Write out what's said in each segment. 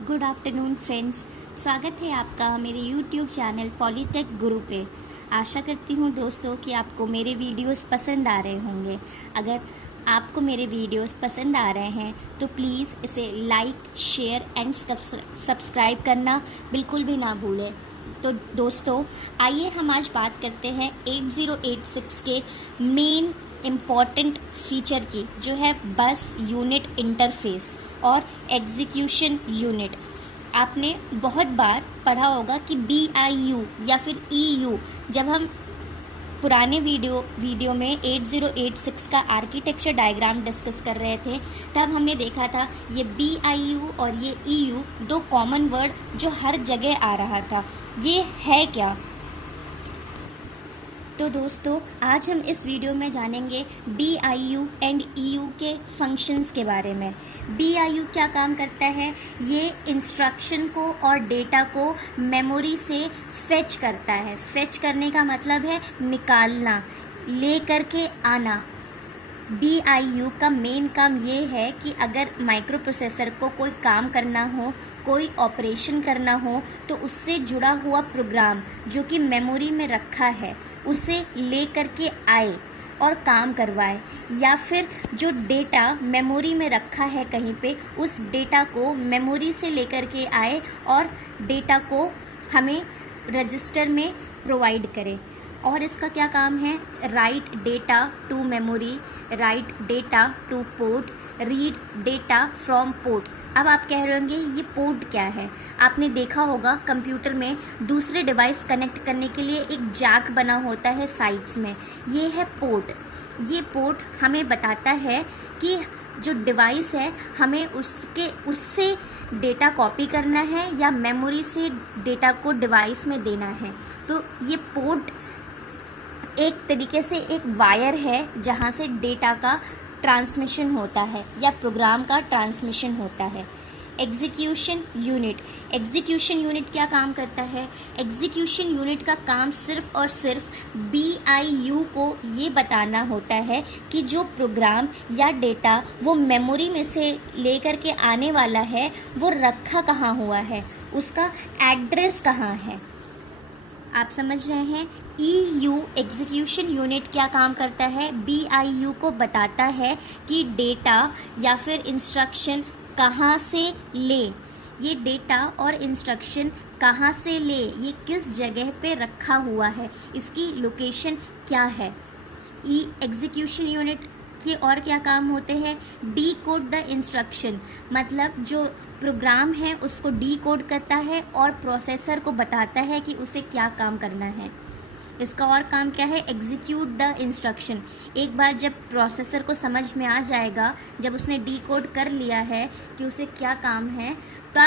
Good afternoon friends. स्वागत है आपका मेरे यूट्यूब चैनल पॉलीटेक गुरु पे। आशा करती हूँ दोस्तों कि आपको मेरे वीडियोस पसंद आ रहे होंगे। अगर आपको मेरे वीडियोस पसंद आ रहे हैं तो प्लीज़ इसे लाइक, शेयर एंड सब्सक्राइब करना बिल्कुल भी ना भूलें। तो दोस्तों आइए हम आज बात करते हैं 8086 के मेन इम्पॉर्टेंट फीचर की, जो है बस यूनिट इंटरफेस और एग्जीक्यूशन यूनिट। आपने बहुत बार पढ़ा होगा कि BIU या फिर EU। जब हम पुराने वीडियो में 8086 का आर्किटेक्चर डायग्राम डिस्कस कर रहे थे, तब हमने देखा था ये BIU और ये EU दो कॉमन वर्ड जो हर जगह आ रहा था, ये है क्या। तो दोस्तों आज हम इस वीडियो में जानेंगे BIU एंड EU के फंक्शंस के बारे में। BIU क्या काम करता है? ये इंस्ट्रक्शन को और डेटा को मेमोरी से फेच करता है। फेच करने का मतलब है निकालना, ले करके आना। BIU का मेन काम ये है कि अगर माइक्रो प्रोसेसर को कोई काम करना हो, कोई ऑपरेशन करना हो, तो उससे जुड़ा हुआ प्रोग्राम जो कि मेमोरी में रखा है उसे ले करके आए और काम करवाए, या फिर जो डेटा मेमोरी में रखा है कहीं पे, उस डेटा को मेमोरी से लेकर के आए और डेटा को हमें रजिस्टर में प्रोवाइड करे। और इसका क्या काम है? Write data to memory, write data to port, read data from port. अब आप कह रहे होंगे ये पोर्ट क्या है? आपने देखा होगा कंप्यूटर में दूसरे डिवाइस कनेक्ट करने के लिए एक जैक बना होता है साइड्स में, ये है पोर्ट। ये पोर्ट हमें बताता है कि जो डिवाइस है हमें उससे डेटा कॉपी करना है या मेमोरी से डेटा को डिवाइस में देना है। तो ये पोर्ट एक तरीके से एक वायर है जहाँ से डेटा का ट्रांसमिशन होता है या प्रोग्राम का ट्रांसमिशन होता है। Execution unit. एग्जीक्यूशन यूनिट क्या काम करता है? एग्जीक्यूशन यूनिट का काम सिर्फ और सिर्फ BIU को ये बताना होता है कि जो प्रोग्राम या डेटा वो मेमोरी में से लेकर के आने वाला है वो रखा कहाँ हुआ है, उसका एड्रेस कहाँ है। आप समझ रहे हैं? EU एग्जीक्यूशन यूनिट क्या काम करता है? BIU को बताता है कि डेटा या फिर इंस्ट्रक्शन कहाँ से ले, ये डेटा और इंस्ट्रक्शन कहाँ से ले, ये किस जगह पे रखा हुआ है, इसकी लोकेशन क्या है। एग्जीक्यूशन यूनिट के और क्या काम होते हैं? डीकोड द इंस्ट्रक्शन, मतलब जो प्रोग्राम है उसको डीकोड करता है और प्रोसेसर को बताता है कि उसे क्या काम करना है। इसका और काम क्या है? Execute the instruction. एक बार जब प्रोसेसर को समझ में आ जाएगा, जब उसने डीकोड कर लिया है कि उसे क्या काम है, तो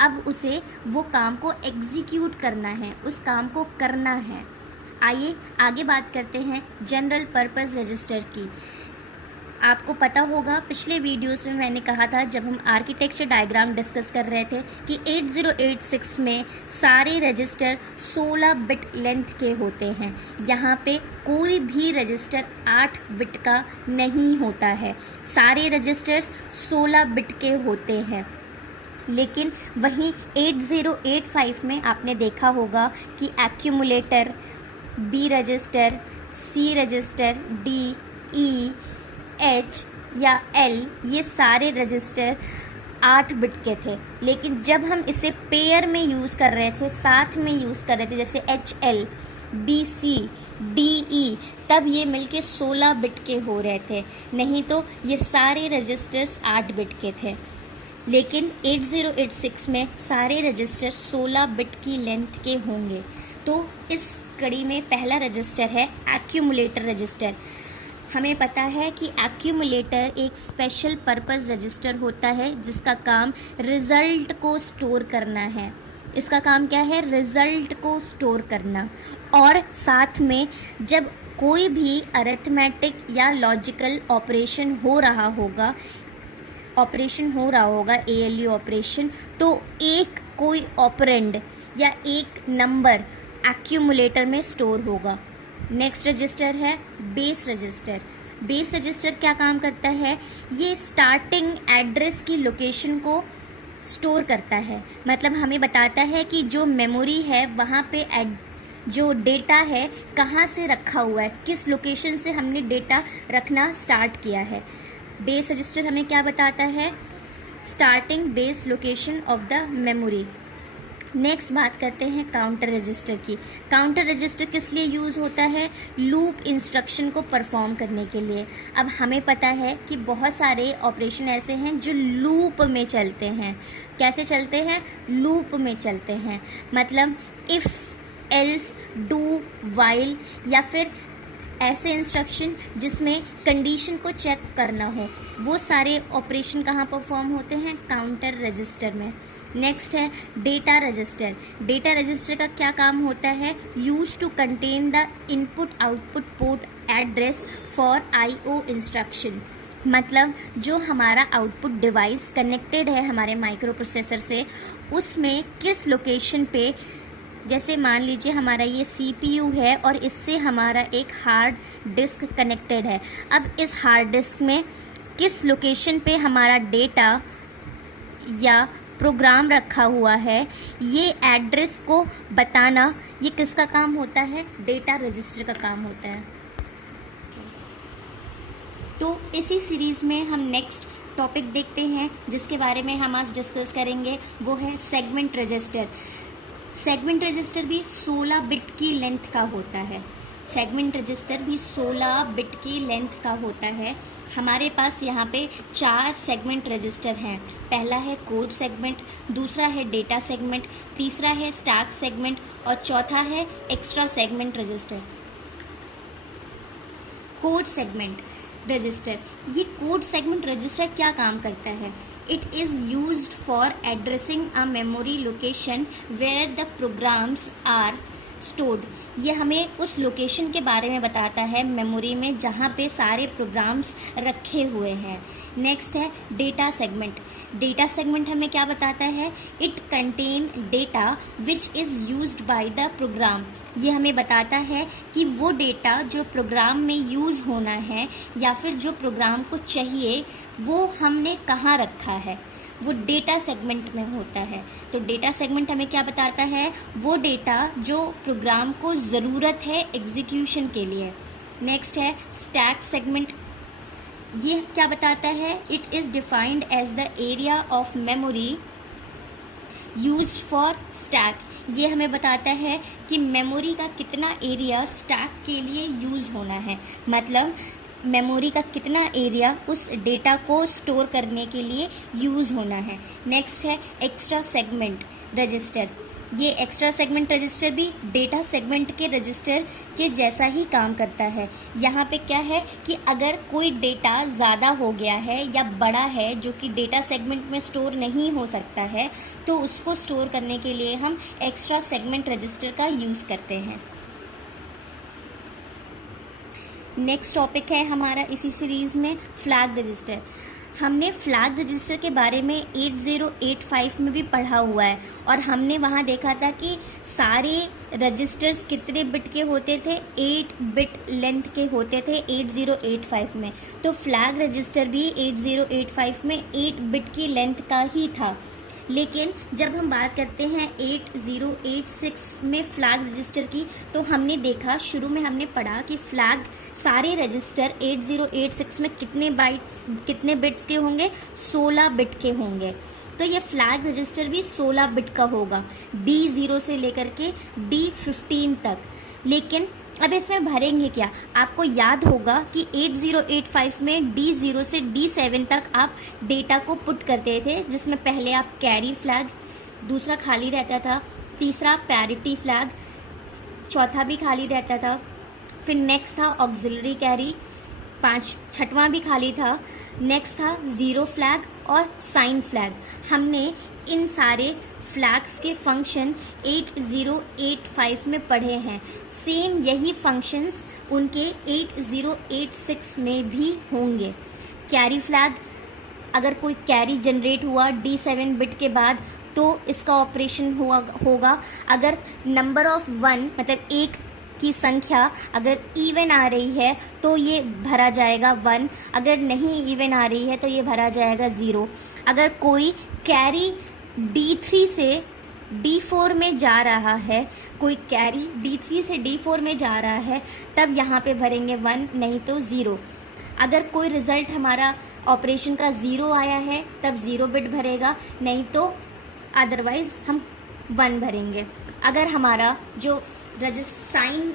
अब उसे वो काम को एग्जीक्यूट करना है, उस काम को करना है। आइए आगे बात करते हैं जनरल पर्पस रजिस्टर की। आपको पता होगा पिछले वीडियोस में मैंने कहा था, जब हम आर्किटेक्चर डायग्राम डिस्कस कर रहे थे, कि 8086 में सारे रजिस्टर 16 बिट लेंथ के होते हैं। यहाँ पे कोई भी रजिस्टर 8 बिट का नहीं होता है, सारे रजिस्टर्स 16 बिट के होते हैं। लेकिन वहीं 8085 में आपने देखा होगा कि accumulator, B register, C register, D, E, H या L, ये सारे रजिस्टर 8 बिट के थे। लेकिन जब हम इसे पेयर में यूज़ कर रहे थे, साथ में यूज़ कर रहे थे, जैसे HL, BC, DE, तब ये मिलके 16 बिट के हो रहे थे। नहीं तो ये सारे रजिस्टर्स 8 बिट के थे। लेकिन 8086 में सारे रजिस्टर 16 बिट की लेंथ के होंगे। तो इस कड़ी में पहला रजिस्टर है एक्यूमुलेटर रजिस्टर। हमें पता है कि एक्यूमुलेटर एक स्पेशल पर्पस रजिस्टर होता है जिसका काम रिज़ल्ट को स्टोर करना है। इसका काम क्या है? रिज़ल्ट को स्टोर करना। और साथ में जब कोई भी अरिथमेटिक या लॉजिकल ऑपरेशन हो रहा होगा ALU ऑपरेशन, तो एक कोई ऑपरेंड या एक नंबर एक्यूमुलेटर में स्टोर होगा। नेक्स्ट रजिस्टर है बेस रजिस्टर। बेस रजिस्टर क्या काम करता है? ये स्टार्टिंग एड्रेस की लोकेशन को स्टोर करता है, मतलब हमें बताता है कि जो मेमोरी है वहाँ पे जो डेटा है कहाँ से रखा हुआ है, किस लोकेशन से हमने डेटा रखना स्टार्ट किया है। बेस रजिस्टर हमें क्या बताता है, starting base location of the memory. Next बात करते हैं काउंटर रजिस्टर की। काउंटर रजिस्टर किस लिए यूज़ होता है, लूप इंस्ट्रक्शन को परफॉर्म करने के लिए। अब हमें पता है कि बहुत सारे ऑपरेशन ऐसे हैं जो लूप में चलते हैं। कैसे चलते हैं, लूप में चलते हैं, मतलब इफ़, एल्स, डू, वाइल, या फिर ऐसे इंस्ट्रक्शन जिसमें कंडीशन को चेक करना हो, वो सारे ऑपरेशन कहाँ परफॉर्म होते हैं, काउंटर रजिस्टर में। नेक्स्ट है डेटा रजिस्टर। डेटा रजिस्टर का क्या काम होता है, use to contain the input output port address for IO instruction. मतलब जो हमारा आउटपुट डिवाइस कनेक्टेड है हमारे माइक्रो प्रोसेसर से, उसमें किस लोकेशन पे, जैसे मान लीजिए हमारा ये CPU है और इससे हमारा एक हार्ड डिस्क कनेक्टेड है। अब इस हार्ड डिस्क में किस लोकेशन पे हमारा डेटा या प्रोग्राम रखा हुआ है, ये एड्रेस को बताना, ये किसका काम होता है, डेटा रजिस्टर का काम होता है। तो इसी सीरीज़ में हम नेक्स्ट टॉपिक देखते हैं जिसके बारे में हम आज डिस्कस करेंगे, वो है सेगमेंट रजिस्टर। सेगमेंट रजिस्टर भी 16 बिट की लेंथ का होता है। सेगमेंट रजिस्टर भी 16 बिट की लेंथ का होता है। हमारे पास यहाँ पे 4 सेगमेंट रजिस्टर हैं। पहला है कोड सेगमेंट, दूसरा है डेटा सेगमेंट, तीसरा है स्टैक सेगमेंट और चौथा है extra segment register. Code segment register, ये कोड सेगमेंट रजिस्टर क्या काम करता है, It is used for addressing a memory location where the programs are stored. ये हमें उस लोकेशन के बारे में बताता है मेमोरी में जहाँ पे सारे प्रोग्राम्स रखे हुए हैं। नेक्स्ट है डेटा सेगमेंट। डेटा सेगमेंट हमें क्या बताता है, it contain data which is used by the program. ये हमें बताता है कि वो डेटा जो प्रोग्राम में यूज़ होना है या फिर जो प्रोग्राम को चाहिए वो हमने कहाँ रखा है, वो डेटा सेगमेंट में होता है। तो डेटा सेगमेंट हमें क्या बताता है, वो डेटा जो प्रोग्राम को ज़रूरत है एग्जीक्यूशन के लिए। नेक्स्ट है स्टैक सेगमेंट। ये क्या बताता है, it is defined as the area of memory used for stack. ये हमें बताता है कि मेमोरी का कितना एरिया स्टैक के लिए यूज़ होना है, मतलब मेमोरी का कितना एरिया उस डेटा को स्टोर करने के लिए यूज़ होना है। नेक्स्ट है एक्स्ट्रा सेगमेंट रजिस्टर। ये एक्स्ट्रा सेगमेंट रजिस्टर भी डेटा सेगमेंट के रजिस्टर के जैसा ही काम करता है। यहाँ पे क्या है कि अगर कोई डेटा ज़्यादा हो गया है या बड़ा है जो कि डेटा सेगमेंट में स्टोर नहीं हो सकता है, तो उसको स्टोर करने के लिए हम एक्स्ट्रा सेगमेंट रजिस्टर का यूज़ करते हैं। नेक्स्ट टॉपिक है हमारा इसी सीरीज़ में फ्लैग रजिस्टर। हमने फ्लैग रजिस्टर के बारे में 8085 में भी पढ़ा हुआ है और हमने वहाँ देखा था कि सारे रजिस्टर्स कितने बिट के होते थे, 8 बिट लेंथ के होते थे 8085 में। तो फ्लैग रजिस्टर भी 8085 में 8 बिट की लेंथ का ही था। लेकिन जब हम बात करते हैं 8086 में फ्लैग रजिस्टर की, तो हमने देखा, शुरू में हमने पढ़ा कि फ्लैग सारे रजिस्टर 8086 में कितने बिट्स के होंगे, 16 बिट के होंगे। तो ये फ्लैग रजिस्टर भी 16 बिट का होगा, D0 से लेकर के D15 तक। लेकिन अब इसमें भरेंगे क्या, आपको याद होगा कि 8085 में D0 से D7 तक आप डेटा को पुट करते थे, जिसमें पहले आप कैरी फ्लैग, दूसरा खाली रहता था, तीसरा पैरिटी फ्लैग, चौथा भी खाली रहता था, फिर नेक्स्ट था ऑक्सिलरी कैरी, छठवां भी खाली था, नेक्स्ट था ज़ीरो फ्लैग और साइन फ्लैग। हमने इन सारे फ्लैग्स के फंक्शन 8085 में पढ़े हैं। सेम यही फंक्शंस उनके 8086 में भी होंगे। कैरी फ्लैग, अगर कोई कैरी जनरेट हुआ D7 बिट के बाद तो इसका ऑपरेशन होगा। अगर नंबर ऑफ 1 मतलब एक की संख्या अगर इवन आ रही है तो ये भरा जाएगा 1, अगर नहीं इवन आ रही है तो ये भरा जाएगा 0। अगर कोई कैरी D3 से D4 में जा रहा है, कोई कैरी D3 से D4 में जा रहा है, तब यहाँ पे भरेंगे 1, नहीं तो 0। अगर कोई रिजल्ट हमारा ऑपरेशन का 0 आया है तब 0 बिट भरेगा, नहीं तो अदरवाइज हम 1 भरेंगे। अगर हमारा जो साइन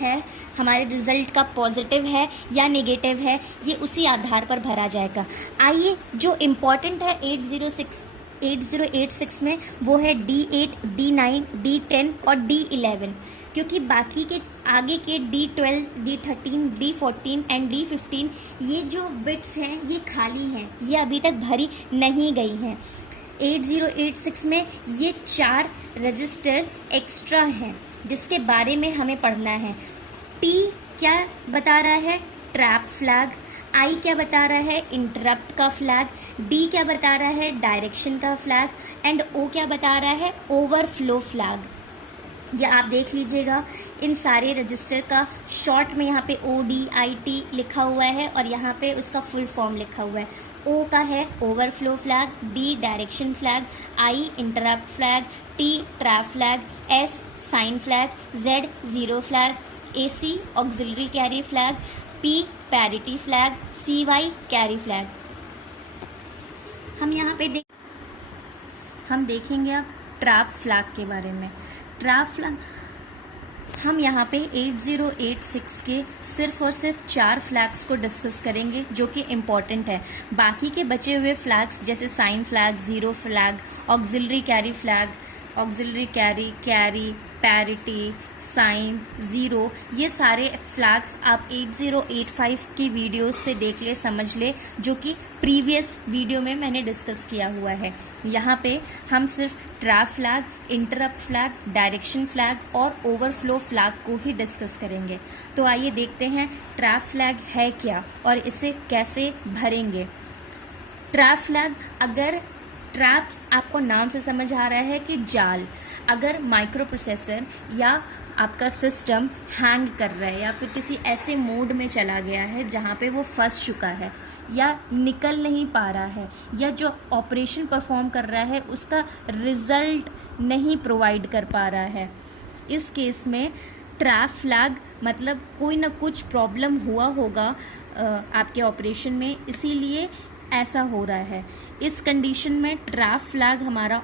है हमारे रिजल्ट का पॉजिटिव है या नेगेटिव है, ये उसी आधार पर भरा जाएगा। आइए, जो इम्पॉर्टेंट है 8086 में वो है D8, D9, D10 और D11, क्योंकि बाकी के आगे के D12, D13, D14 and D15 ये जो बिट्स हैं ये खाली हैं, ये अभी तक भरी नहीं गई हैं। 8086 में ये 4 रजिस्टर एक्स्ट्रा हैं जिसके बारे में हमें पढ़ना है। T क्या बता रहा है? Trap flag. I क्या बता रहा है? इंटरप्ट का फ्लैग। D क्या बता रहा है? डायरेक्शन का फ्लैग। एंड O क्या बता रहा है? Overflow flag. या आप देख लीजिएगा, इन सारे रजिस्टर का शॉर्ट में यहाँ पे ODIT लिखा हुआ है और यहाँ पे उसका फुल फॉर्म लिखा हुआ है। O का है overflow flag, D direction flag, I interrupt flag, T trap flag, S sign flag, Z zero flag, AC auxiliary carry flag, P parity flag, CY carry flag. हम यहाँ पे हम देखेंगे अब ट्रैप फ्लैग के बारे में। ट्रैप फ्लैग हम यहाँ पे 8086 के सिर्फ और सिर्फ 4 फ्लैग्स को डिस्कस करेंगे जो कि इम्पॉर्टेंट है। बाकी के बचे हुए फ्लैग्स जैसे sign flag, zero flag, auxiliary carry flag, auxiliary carry, carry, parity, sign, zero, ये सारे फ्लैग्स आप 8085 की वीडियोस से देख ले, समझ ले, जो कि प्रीवियस वीडियो में मैंने डिस्कस किया हुआ है। यहाँ पे हम सिर्फ trap flag, interrupt flag, direction flag और ओवरफ्लो फ्लैग को ही डिस्कस करेंगे। तो आइए देखते हैं ट्रैप फ्लैग है क्या और इसे कैसे भरेंगे। ट्रैप फ्लैग, अगर ट्रैप आपको नाम से समझ आ रहा है कि जाल, अगर माइक्रो प्रोसेसर या आपका सिस्टम हैंग कर रहा है या फिर किसी ऐसे मोड में चला गया है जहाँ पे वो फंस चुका है या निकल नहीं पा रहा है या जो ऑपरेशन परफॉर्म कर रहा है उसका रिजल्ट नहीं प्रोवाइड कर पा रहा है, इस केस में ट्रैप फ्लैग मतलब कोई ना कुछ प्रॉब्लम हुआ होगा आपके ऑपरेशन में, इसीलिए ऐसा हो रहा है। इस कंडीशन में ट्रैप फ्लैग हमारा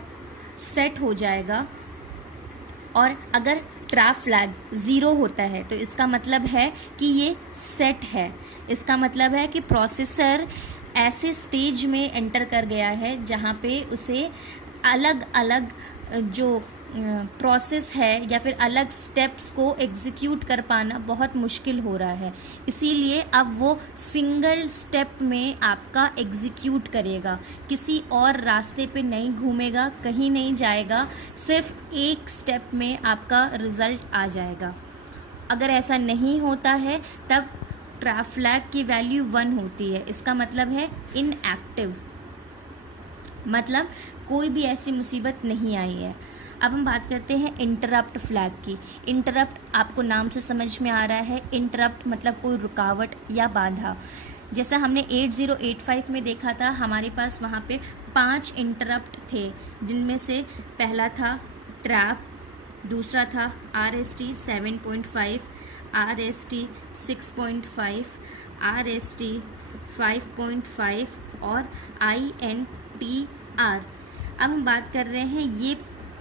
सेट हो जाएगा। और अगर ट्रैप फ्लैग 0 होता है तो इसका मतलब है कि ये सेट है। इसका मतलब है कि प्रोसेसर ऐसे स्टेज में एंटर कर गया है जहाँ पे उसे अलग अलग जो प्रोसेस है या फिर अलग स्टेप्स को एग्जीक्यूट कर पाना बहुत मुश्किल हो रहा है। इसीलिए अब वो सिंगल स्टेप में आपका एग्जीक्यूट करेगा, किसी और रास्ते पे नहीं घूमेगा, कहीं नहीं जाएगा, सिर्फ एक स्टेप में आपका रिजल्ट आ जाएगा। अगर ऐसा नहीं होता है तब ट्रैप फ्लैग की वैल्यू 1 होती है। इसका मतलब है इनएक्टिव, मतलब कोई भी ऐसी मुसीबत नहीं आई है। अब हम बात करते हैं इंटरप्ट फ्लैग की। इंटरप्ट आपको नाम से समझ में आ रहा है, इंटरप्ट मतलब कोई रुकावट या बाधा। जैसा हमने 8085 में देखा था, हमारे पास वहाँ पे 5 इंटरप्ट थे, जिनमें से पहला था ट्रैप, दूसरा था RST 7.5, RST 6.5, RST 5.5 और INTR। अब हम बात कर रहे हैं ये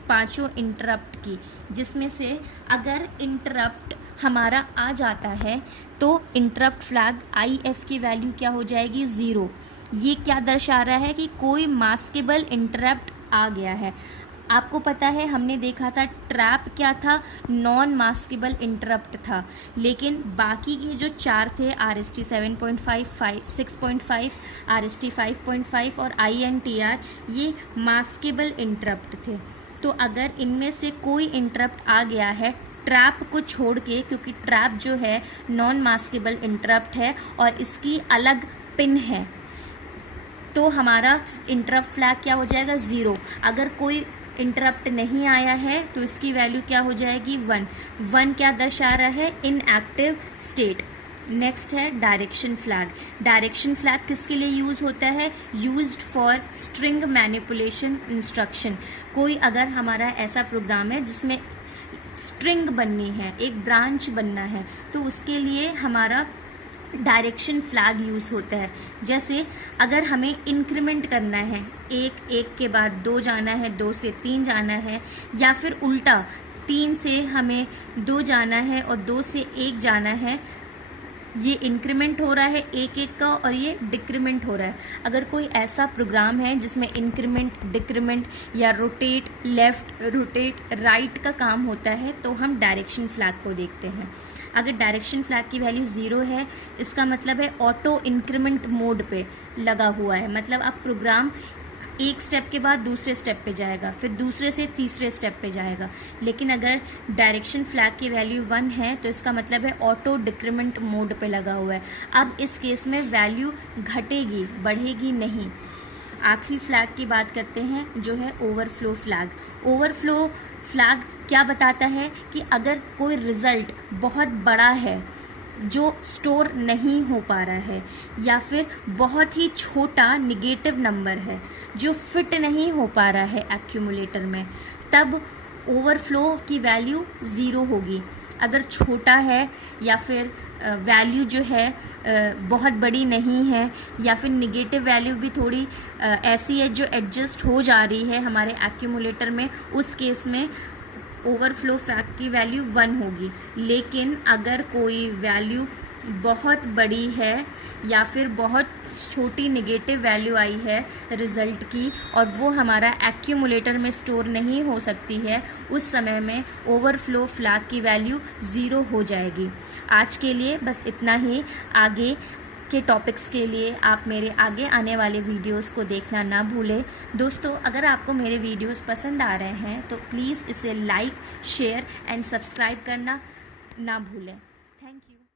5 इंटरप्ट की, जिसमें से अगर इंटरप्ट हमारा आ जाता है तो इंटरप्ट फ्लैग IF की वैल्यू क्या हो जाएगी? 0। ये क्या दर्शा रहा है कि कोई मास्केबल इंटरप्ट आ गया है। आपको पता है हमने देखा था ट्रैप क्या था? नॉन मास्केबल इंटरप्ट था, लेकिन बाकी के जो 4 थे RST 7.5, 6.5, RST 5.5 और INTR, ये मास्केबल इंटरप्ट थे। तो अगर इनमें से कोई इंटरप्ट आ गया है ट्रैप को छोड़ के, क्योंकि ट्रैप जो है नॉन मास्केबल इंटरप्ट है और इसकी अलग पिन है, तो हमारा इंटरप्ट फ्लैग क्या हो जाएगा? 0। अगर कोई इंटरप्ट नहीं आया है तो इसकी वैल्यू क्या हो जाएगी? 1। 1 क्या दर्शा रहा है? Inactive state. नेक्स्ट है डायरेक्शन फ्लैग। डायरेक्शन फ्लैग किसके लिए यूज़ होता है? Used for string manipulation instruction. कोई अगर हमारा ऐसा प्रोग्राम है जिसमें स्ट्रिंग बननी है, एक ब्रांच बनना है, तो उसके लिए हमारा डायरेक्शन फ्लैग यूज़ होता है। जैसे अगर हमें इंक्रीमेंट करना है, एक के बाद 2 जाना है, 2 से 3 जाना है, या फिर उल्टा 3 से हमें 2 जाना है और 2 से 1 जाना है, ये इंक्रीमेंट हो रहा है एक का और ये डिक्रीमेंट हो रहा है। अगर कोई ऐसा प्रोग्राम है जिसमें इंक्रीमेंट, डिक्रीमेंट या रोटेट लेफ़्ट, रोटेट राइट का काम होता है, तो हम डायरेक्शन फ्लैग को देखते हैं। अगर डायरेक्शन फ्लैग की वैल्यू 0 है, इसका मतलब है ऑटो इंक्रीमेंट मोड पे लगा हुआ है। मतलब अब प्रोग्राम एक स्टेप के बाद दूसरे स्टेप पे जाएगा, फिर दूसरे से तीसरे स्टेप पे जाएगा। लेकिन अगर डायरेक्शन फ्लैग की वैल्यू 1 है, तो इसका मतलब है ऑटो डिक्रीमेंट मोड पे लगा हुआ है। अब इस केस में वैल्यू घटेगी, बढ़ेगी नहीं। आखिरी फ्लैग की बात करते हैं, जो है ओवरफ्लो फ्लैग। ओवरफ्लो फ्लैग क्या बताता है कि अगर कोई रिज़ल्ट बहुत बड़ा है जो स्टोर नहीं हो पा रहा है, या फिर बहुत ही छोटा निगेटिव नंबर है जो फिट नहीं हो पा रहा है एक्यूमुलेटर में, तब ओवरफ्लो की वैल्यू 0 होगी। अगर छोटा है या फिर वैल्यू जो है बहुत बड़ी नहीं है, या फिर निगेटिव वैल्यू भी थोड़ी ऐसी है जो एडजस्ट हो जा रही है हमारे एक्यूमुलेटर में, उस केस में ओवरफ्लो फैक्ट की वैल्यू 1 होगी। लेकिन अगर कोई वैल्यू बहुत बड़ी है या फिर बहुत छोटी नेगेटिव वैल्यू आई है रिज़ल्ट की, और वो हमारा एक्यूमुलेटर में स्टोर नहीं हो सकती है, उस समय में ओवरफ्लो फ्लैग की वैल्यू 0 हो जाएगी। आज के लिए बस इतना ही। आगे के टॉपिक्स के लिए आप मेरे आगे आने वाले वीडियोस को देखना ना भूलें। दोस्तों, अगर आपको मेरे वीडियोस पसंद आ रहे हैं तो प्लीज़ इसे लाइक, शेयर एंड सब्सक्राइब करना ना भूलें। Thank you.